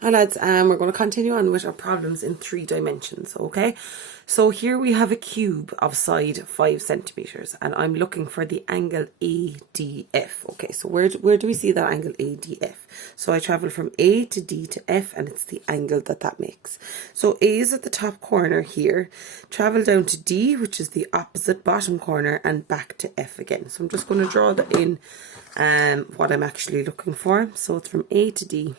Hi lads, we're going to continue on with our problems in 3 dimensions, okay? So here we have a cube of side 5 centimeters, and I'm looking for the angle ADF. Okay, so where do we see that angle ADF? So I travel from A to D to F, and it's the angle that makes. So A is at the top corner here, travel down to D, which is the opposite bottom corner, and back to F again. So I'm just going to draw that in what I'm actually looking for. So it's from A to D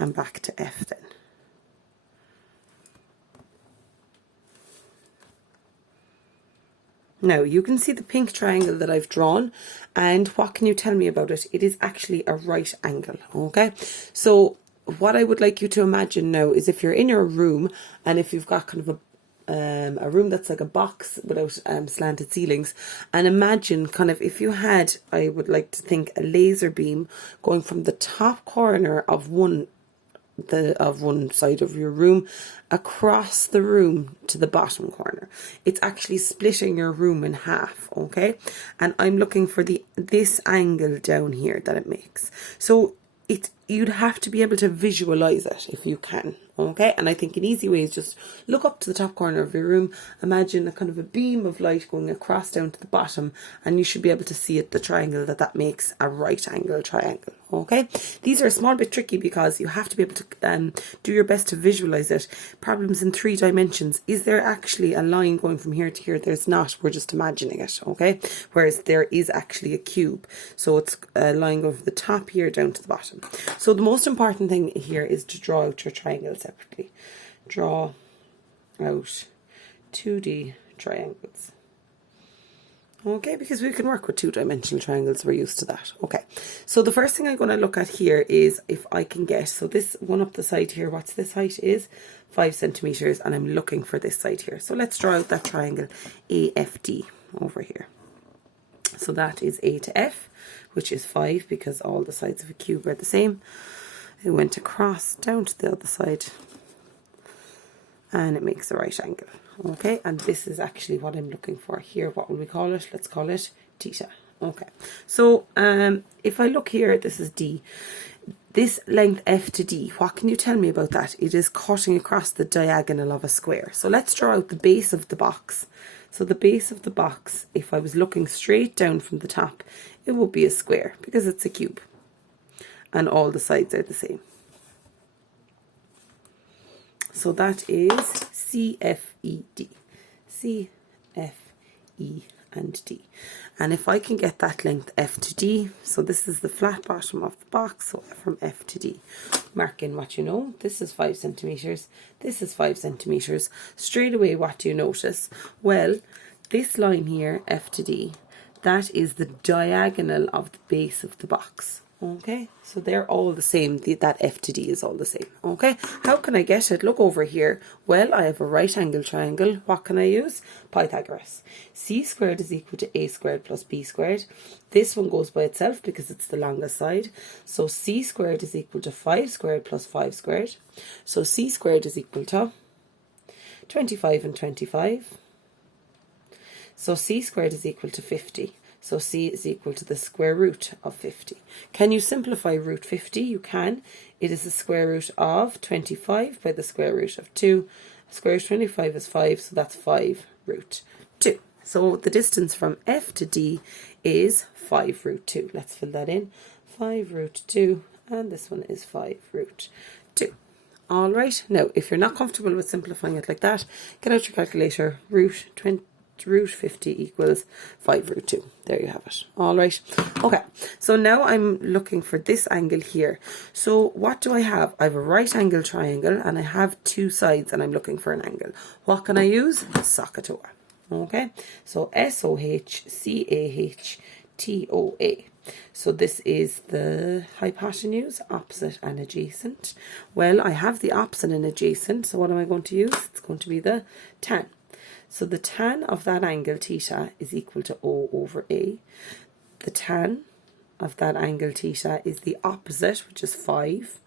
and back to F then. Now you can see the pink triangle that I've drawn, and what can you tell me about it? It is actually a right angle, okay? So what I would like you to imagine now is if you're in your room, and if you've got kind of a room that's like a box without slanted ceilings, and imagine kind of if you had, I would like to think, a laser beam going from the top corner of one side of your room across the room to the bottom corner. It's actually splitting your room in half, okay? And I'm looking for this angle down here that it makes. So you'd have to be able to visualize it if you can, okay? And I think an easy way is just look up to the top corner of your room, imagine a kind of a beam of light going across down to the bottom, and you should be able to see it, the triangle that makes a right angle triangle, okay? These are a small bit tricky because you have to be able to do your best to visualize it. Problems in 3 dimensions. Is there actually a line going from here to here? There's not. We're just imagining it, okay? Whereas there is actually a cube. So it's a line going from the top here down to the bottom. So the most important thing here is to draw out your triangle separately. Draw out 2D triangles. Okay, because we can work with 2-dimensional triangles, we're used to that. Okay, so the first thing I'm going to look at here is if I can get, so this one up the side here, what's this height is? 5 centimeters, and I'm looking for this side here. So let's draw out that triangle AFD over here. So that is A to F, which is 5 because all the sides of a cube are the same. It went across down to the other side, and it makes a right angle. Okay, and this is actually what I'm looking for here. What will we call it? Let's call it theta. Okay, so if I look here, this is D. This length F to D, what can you tell me about that? It is cutting across the diagonal of a square. So let's draw out the base of the box. So the base of the box, if I was looking straight down from the top, it would be a square because it's a cube and all the sides are the same. So that is CFED. C, F, E, and D. And if I can get that length F to D, so this is the flat bottom of the box, so from F to D, mark in what you know. This is 5 centimeters, this is 5 centimeters. Straight away, what do you notice? Well, this line here, F to D, that is the diagonal of the base of the box. Okay, so they're all the same. That F to D is all the same. Okay, how can I get it? Look over here. Well, I have a right angle triangle. What can I use? Pythagoras. C squared is equal to A squared plus B squared. This one goes by itself because it's the longest side. So C squared is equal to 5 squared plus 5 squared. So C squared is equal to 25 and 25. So C squared is equal to 50. So C is equal to the square root of 50. Can you simplify root 50? You can. It is the square root of 25 by the square root of 2. Square root of 25 is 5, so that's 5 root 2. So the distance from F to D is 5 root 2. Let's fill that in. 5 root 2, and this one is 5 root 2. All right. Now, if you're not comfortable with simplifying it like that, get out your calculator. Root 50 equals 5 root 2. There you have it. All right. Okay. So now I'm looking for this angle here. So what do I have? I have a right angle triangle and I have 2 sides and I'm looking for an angle. What can I use? SOHCAHTOA. Okay. So SOHCAHTOA. So this is the hypotenuse, opposite and adjacent. Well, I have the opposite and adjacent. So what am I going to use? It's going to be the tan. So the tan of that angle theta is equal to O over A. The tan of that angle theta is the opposite, which is 5,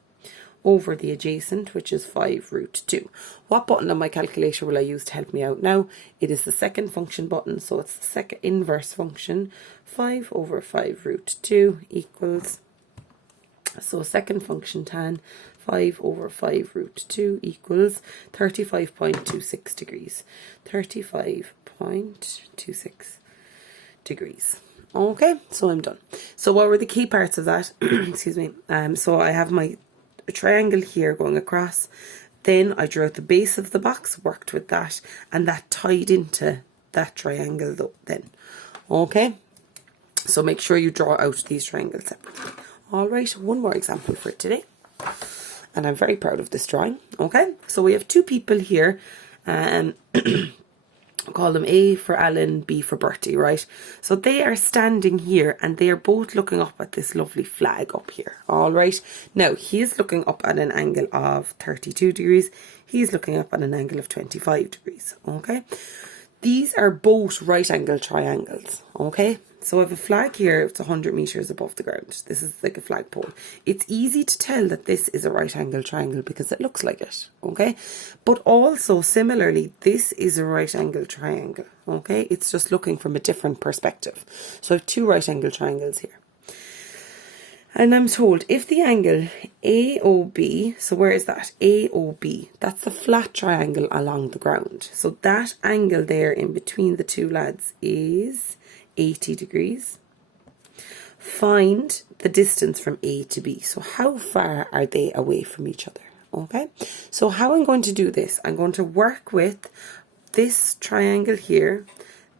over the adjacent, which is 5 root 2. What button on my calculator will I use to help me out now? It is the second function button, so it's the second inverse function. 5 over 5 root 2 equals So second function tan 5 over 5 root 2 equals 35.26 degrees. 35.26 degrees. Okay, so I'm done. So what were the key parts of that? Excuse me. So I have my triangle here going across. Then I drew out the base of the box, worked with that, and that tied into that triangle though, then. Okay, so make sure you draw out these triangles separately. Alright, one more example for today. And I'm very proud of this drawing. Okay, so we have two people here. Call them A for Alan, B for Bertie, right? So they are standing here and they are both looking up at this lovely flag up here. Alright, now he's looking up at an angle of 32 degrees. He's looking up at an angle of 25 degrees. Okay, these are both right angle triangles. Okay, so I have a flag here, it's 100 meters above the ground. This is like a flagpole. It's easy to tell that this is a right angle triangle because it looks like it, okay? But also, similarly, this is a right angle triangle, okay? It's just looking from a different perspective. So I have two right angle triangles here. And I'm told if the angle AOB, so where is that? AOB, that's the flat triangle along the ground. So that angle there in between the two lads is 80 degrees. Find the distance from A to B. So how far are they away from each other? Okay, so how I'm going to do this, I'm going to work with this triangle here,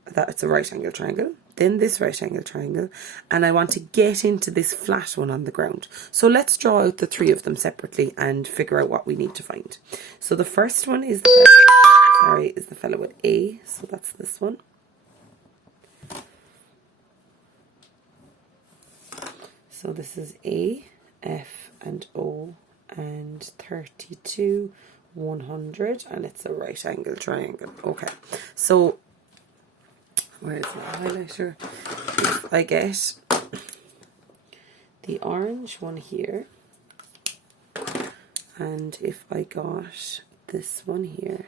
that's a right angle triangle, then this right angle triangle, and I want to get into this flat one on the ground. So let's draw out the three of them separately and figure out what we need to find. So the first one is the fellow with A, so that's this one. So this is A, F and O and 32, 100, and it's a right angle triangle. Okay, so where is my highlighter? If I get the orange one here, and if I got this one here,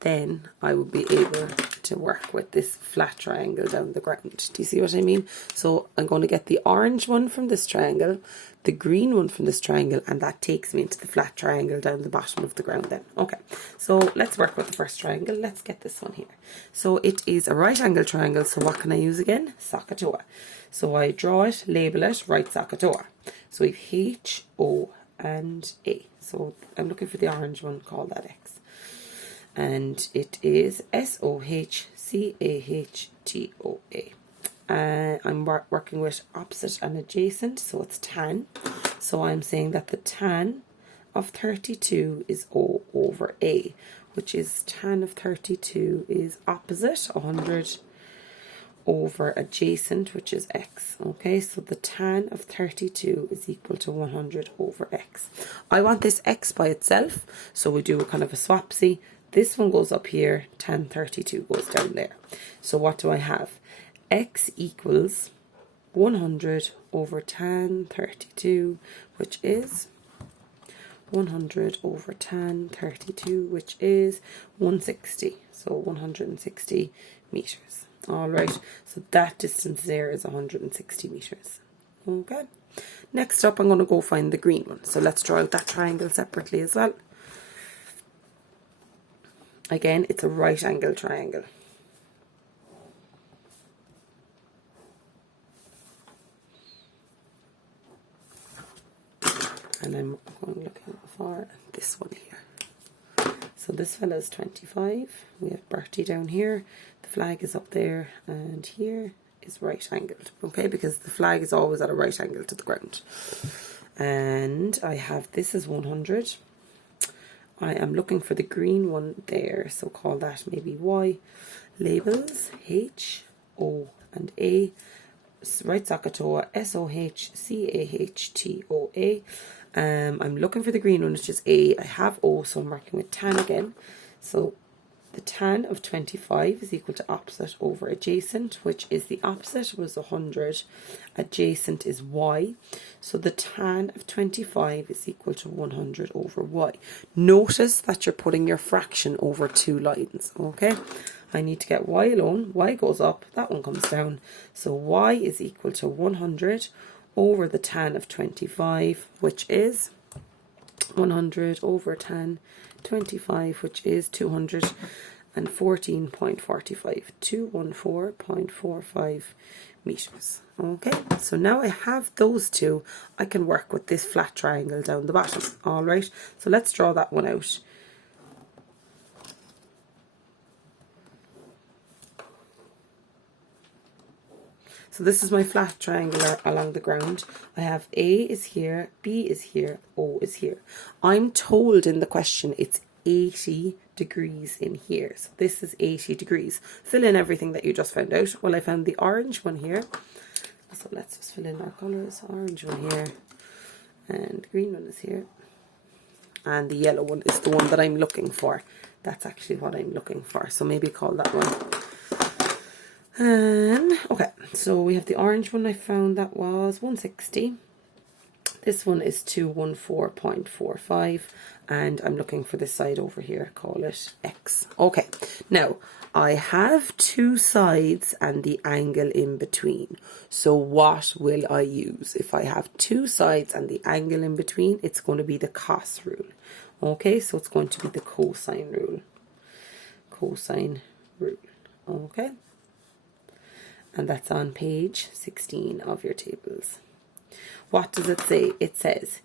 then I would be able to work with this flat triangle down the ground. Do you see what I mean? So I'm going to get the orange one from this triangle, the green one from this triangle, and that takes me into the flat triangle down the bottom of the ground then. Okay, so let's work with the first triangle. Let's get this one here. So it is a right angle triangle, so what can I use again? SOHCAHTOA. So I draw it, label it, write SOHCAHTOA. So we have H, O and A. So I'm looking for the orange one, call that X. And it is SOHCAHTOA. I'm working with opposite and adjacent, so it's tan. So I'm saying that the tan of 32 is O over A, which is tan of 32 is opposite, 100 over adjacent, which is X. Okay, so the tan of 32 is equal to 100 over X. I want this X by itself, so we do a kind of a swapsy. This one goes up here, tan 32 goes down there. So what do I have? X equals 100 over tan 32, which is 100 over tan 32, which is 160. So 160 meters. Alright, so that distance there is 160 meters. Okay. Next up, I'm going to go find the green one. So let's draw out that triangle separately as well. Again, it's a right angle triangle. And I'm looking for this one here. So this fella is 25. We have Bertie down here. The flag is up there, and here is right angled. Okay, because the flag is always at a right angle to the ground. And I have this is 100. I am looking for the green one there, so call that maybe Y. Labels H, O and A. Right SOHCAHTOA, SOHCAHTOA. I'm looking for the green one, which is A. I have O, so I'm working with tan again. So the tan of 25 is equal to opposite over adjacent, which is the opposite was 100. Adjacent is Y. So the tan of 25 is equal to 100 over Y. Notice that you're putting your fraction over two lines, okay? I need to get Y alone. Y goes up, that one comes down. So Y is equal to 100 over the tan of 25, which is 100 over tan 25, which is 214.45, 214.45 meters. Okay, so now I have those two, I can work with this flat triangle down the bottom. All right, so let's draw that one out. So this is my flat triangle along the ground. I have A is here, B is here, O is here. I'm told in the question it's 80 degrees in here. So this is 80 degrees. Fill in everything that you just found out. Well, I found the orange one here. So let's just fill in our colours. Orange one here, and the green one is here. And the yellow one is the one that I'm looking for. That's actually what I'm looking for. So maybe call that one. Okay, so we have the orange one I found, that was 160. This one is 214.45, and I'm looking for this side over here, call it X. Okay, now I have two sides and the angle in between. So what will I use? If I have two sides and the angle in between, it's going to be the cos rule. Okay, so it's going to be the cosine rule. Cosine rule. Okay. And that's on page 16 of your tables. What does it say? It says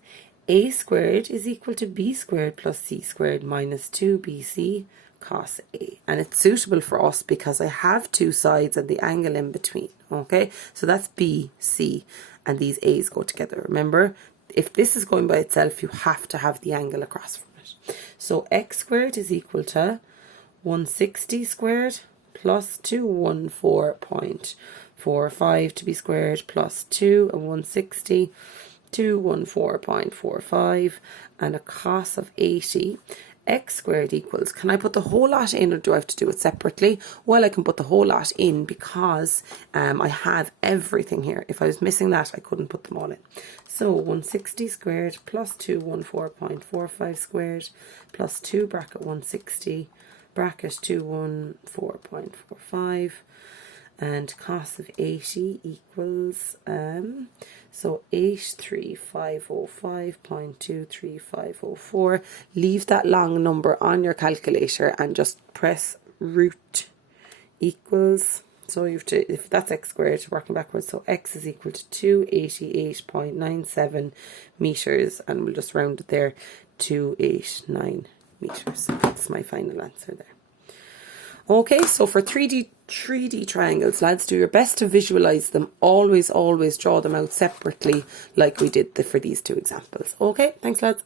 a squared is equal to b squared plus c squared minus 2bc cos a. And it's suitable for us because I have two sides and the angle in between. Okay, so that's b, c, and these a's go together. Remember, if this is going by itself, you have to have the angle across from it. So x squared is equal to 160 squared plus 214.45 to be squared plus 2 and 160, 214.45, and a cos of 80. X squared equals, can I put the whole lot in or do I have to do it separately? Well, I can put the whole lot in because I have everything here. If I was missing that, I couldn't put them all in. So 160 squared plus 214.45 squared plus 2 bracket 160 bracket 214.45, and cos of 80 equals so 83505.23504. Leave that long number on your calculator and just press root equals. So you have to, if that's x squared, working backwards, so x is equal to 288.97 meters, and we'll just round it there, 289 meters. That's my final answer there. Okay, so for 3D triangles, lads, do your best to visualize them. Always draw them out separately like we did for these two examples. Okay, thanks, lads.